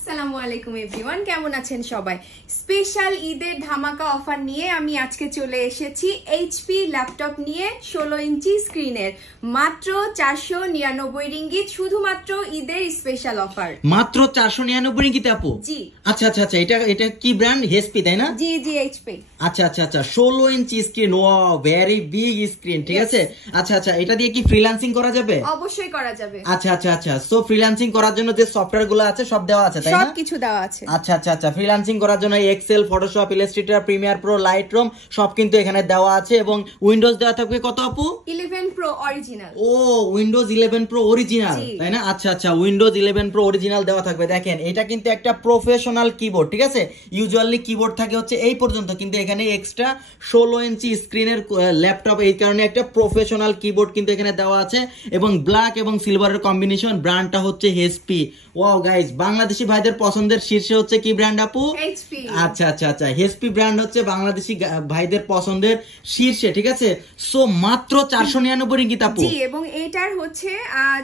আসসালামু আলাইকুম এভরিওয়ান, কেমন আছেন সবাই? স্পেশাল ঈদের ধামাকা অফার নিয়ে আমি আজকে চলে এসেছি এইচপি ল্যাপটপ নিয়ে 16 ইঞ্চি স্ক্রিনের মাত্র 499 রিঙ্গিত, শুধুমাত্র ঈদের স্পেশাল অফার। মাত্র 499 রিঙ্গিত আপু? জি। আচ্ছা আচ্ছা আচ্ছা, এটা কি ব্র্যান্ড? এইচপি তাই না? জি জি, এইচপি। আচ্ছা আচ্ছা আচ্ছা, 16 inch screen, wow very big screen, ঠিক আছে। আচ্ছা আচ্ছা, এটা দিয়ে কি ফ্রিল্যান্সিং করা যাবে? অবশ্যই করা যাবে। আচ্ছা আচ্ছা আচ্ছা, সো ফ্রিল্যান্সিং করার জন্য যে সফটওয়্যার গুলো আছে সব দেওয়া আছে তাই না? সবকিছু দেওয়া আছে। আচ্ছা আচ্ছা আচ্ছা, ফ্রিল্যান্সিং করার জন্য Excel, Photoshop, Illustrator, Premiere Pro, Lightroom সব কিন্তু এখানে দেওয়া আছে। এবং উইন্ডোজ দেওয়া থাকবে কত আপু? 11 প্রো অরিজিনাল। ও, উইন্ডোজ 11 প্রো অরিজিনাল তাই না? আচ্ছা আচ্ছা, উইন্ডোজ 11 প্রো অরিজিনাল দেওয়া থাকবে। দেখেন এটা কিন্তু একটা প্রফেশনাল কিবোর্ড, ঠিক আছে। ইউজুয়ালি কিবোর্ড থাকে হচ্ছে এই পর্যন্ত, কিন্তু এখানে এক্সট্রা 16 ইঞ্চি স্ক্রিনের ল্যাপটপ, এই কারণে একটা প্রফেশনাল কিবোর্ড কিন্তু এখানে দেওয়া আছে। এবং ব্ল্যাক এবং সিলভারের কম্বিনেশন, ব্র্যান্ডটা হচ্ছে এইচপি। ওয়াও গাইস, বাংলাদেশি ভাইদের পছন্দের শীর্ষে হচ্ছে কি ব্র্যান্ড আপু? এইচপি। আচ্ছা আচ্ছা আচ্ছা, এইচপি ব্র্যান্ড হচ্ছে বাংলাদেশি ভাইদের পছন্দের শীর্ষে, ঠিক আছে। সো মাত্র 499 রিঙ্গিত আপু। জি, এবং এটার হচ্ছে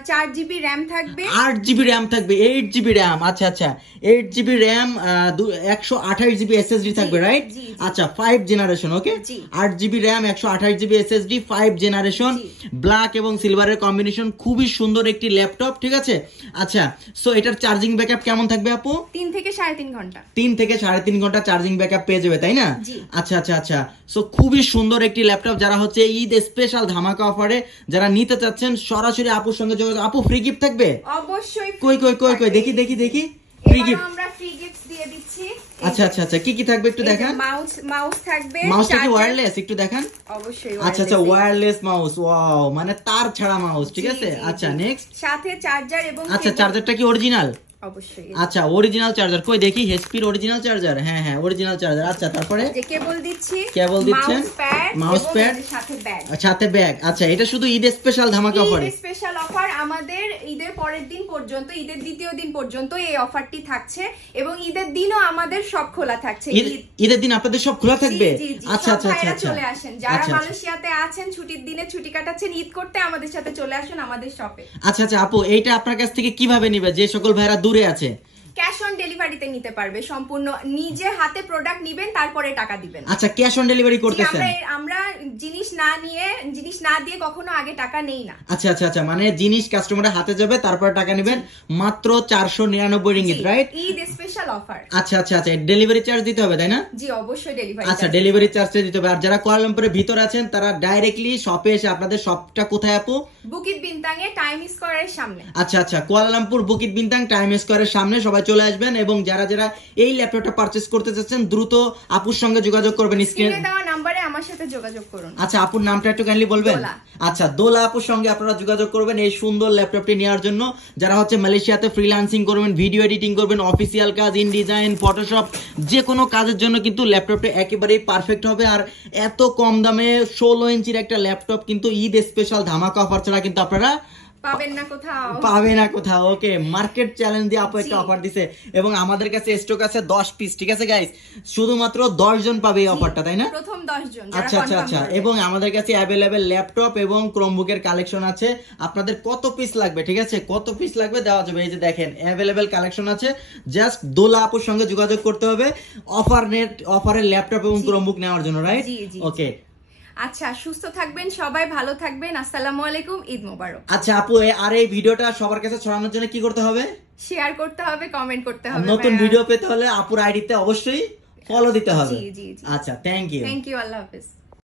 4 জিবি র‍্যাম থাকবে, 8 জিবি র‍্যাম থাকবে, 8 জিবি র‍্যাম। আচ্ছা আচ্ছা, 8 জিবি র‍্যাম, 128 জিবি এসএসডি থাকবে, রাইট? আচ্ছা, 5 জেনারেশন, ওকে। 8 GB RAM, 128 GB SSD, 5 generation, black এবং সিলভারের কম্বিনেশন, খুবই সুন্দর একটি ল্যাপটপ, ঠিক আছে। আচ্ছা, সো এটার চার্জিং ব্যাকআপ কেমন থাকবে আপু? 3 থেকে 3.5 ঘন্টা। 3 থেকে 3.5 ঘন্টা চার্জিং ব্যাকআপ পেয়ে যাবে, তাই না? আচ্ছা আচ্ছা আচ্ছা, সো খুবই সুন্দর একটি ল্যাপটপ। যারা হচ্ছে ঈদ স্পেশাল ধামাকা অফারে যারা নিতে চাচ্ছেন, সরাসরি আপুর সঙ্গে যোগাযোগ। আপু ফ্রি গিফট থাকবে? অবশ্যই। কই কই কই কই, দেখি দেখি দেখি, ফ্রি গিফট। আমরা ফ্রি গিফটস দিয়ে দিচ্ছি। আচ্ছা আচ্ছা আচ্ছা, কি কি থাকবে একটু দেখান। মাউস থাকবে। মাউসটা কি ওয়্যারলেস? একটু দেখান। অবশ্যই। আচ্ছা আচ্ছা, ওয়্যারলেস মাউস, ওয়াও, মানে তার ছাড়া মাউস, ঠিক আছে। আচ্ছা, নেক্সট। সাথে চার্জার এবং আচ্ছা, চার্জারটা কি অরিজিনাল? অবশ্যই। আচ্ছা, অরিজিনাল চার্জার, কই দেখি এইচপির অরিজিনাল চার্জার। হ্যাঁ হ্যাঁ, অরিজিনাল চার্জার। আচ্ছা, তারপরে যে কেবল দিচ্ছি, কেবল দিচ্ছেন, মাউস প্যাড, সাথে ব্যাগ। আচ্ছা, এটা শুধু ঈদ স্পেশাল ধামাকা অফার। ঈদ স্পেশাল অফার আমাদের ঈদের পরের দিন পর্যন্ত, ঈদের দ্বিতীয় দিন পর্যন্ত এই অফারটি থাকছে, এবং ঈদের দিনও আমাদের সব খোলা থাকছে। ঈদের দিন আপনাদের সব খোলা থাকবে? আচ্ছা আচ্ছা আচ্ছা, চলে আসেন যারা মালয়েশিয়াতে আছেন, ছুটির দিনে ছুটি কাটাচ্ছেন, ঈদ করতে আমাদের সাথে চলে আসুন আমাদের শপে। আচ্ছা আচ্ছা আপু, এইটা আপনার কাছ থেকে কিভাবে নিবে যে সকল ভাইরা দূরে আছে? ক্যাশ অন ডেলিভারিতে নিতে পারবে, সম্পূর্ণ নিজে হাতে প্রোডাক্ট নেবেন, তারপরে টাকা দিবেন। আচ্ছা, ক্যাশ অন ডেলিভারি করতেছেন? আমরা জিনিস না দিয়ে কখনো আগে টাকা নেই না। আচ্ছা আচ্ছা আচ্ছা, মানে জিনিস কাস্টমারের হাতে যাবে, তারপরে টাকা নেবেন। মাত্র 499 ringgit, right? Eid special offer. আচ্ছা আচ্ছা আচ্ছা, ডেলিভারি চার্জ দিতে হবে তাই না? জি, অবশ্যই ডেলিভারি। আচ্ছা, ডেলিভারি চার্জটা দিতে হবে। আর যারা কুয়ালালামপুরের ভিতরে আছেন তারা ডাইরেক্টলি শপে এসে, আপনাদের শপটা কোথায় আপু? বুকিত বিনতাং এ টাইম স্কয়ারের সামনে। আচ্ছা আচ্ছা, কুয়ালালামপুর বুকিত বিনতাং টাইম স্কয়ারের সামনে সবাই চলে আসবেন। এবং যারা যারা এই ল্যাপটপটা পারচেজ করতে চাচ্ছেন, দ্রুত আপুর সঙ্গে যোগাযোগ করবেন, স্ক্রিনে দেওয়া নম্বরে আমার সাথে যোগাযোগ করুন। আচ্ছা, আপুর নামটা একটু কাইন্ডলি বলবেন? আচ্ছা, দোলা আপুর সঙ্গে আপনারা যোগাযোগ করবেন এই সুন্দর ল্যাপটপটি নেওয়ার জন্য। যারা হচ্ছে মালয়েশিয়াতে ফ্রিল্যান্সিং করবেন, ভিডিও এডিটিং করবেন, অফিসিয়াল কাজ, ইনডিজাইন, ফটোশপ, যে কোনো কাজের জন্য কিন্তু ল্যাপটপটি একেবারেই পারফেক্ট হবে। আর এত কম দামে 16 ইঞ্চির একটা ল্যাপটপ কিন্তু ঈদ স্পেশাল ধামাকা অফার ছাড়া কিন্তু আপনারা পাবে না কোথাও। ওকে, মার্কেট চ্যালেঞ্জ দিয়ে আপু একটা অফার দিছে, এবং আমাদের কাছে স্টক আছে 10 পিস, ঠিক আছে গাইস। শুধুমাত্র 10 জন পাবে এই অফারটা, তাই না? প্রথম 10 জন। আচ্ছা আচ্ছা আচ্ছা, এবং আমাদের কাছে অ্যাভেলেবেল ল্যাপটপ এবং ক্রোমবুকের কালেকশন আছে। আপনাদের কত পিস লাগবে, ঠিক আছে, কত পিস লাগবে দেওয়া যাবে। এই যে দেখেন, অ্যাভেলেবেল কালেকশন আছে। জাস্ট দোলা আপুর সঙ্গে যোগাযোগ করতে হবে অফারের ল্যাপটপ এবং ক্রোমবুক নেওয়ার জন্য, রাইট? ওকে, আচ্ছা, সুস্থ থাকবেন সবাই, ভালো থাকবেন। আসসালামু আলাইকুম, ঈদ মোবারক। আচ্ছা আপু, আর এই ভিডিওটা সবার কাছে ছড়ানোর জন্য কি করতে হবে? শেয়ার করতে হবে, কমেন্ট করতে হবে। নতুন ভিডিও পেতে হলে আপুর আইডিতে অবশ্যই ফলো দিতে হবে। জি জি জি। আচ্ছা, থ্যাংক ইউ। আল্লাহ হাফেজ।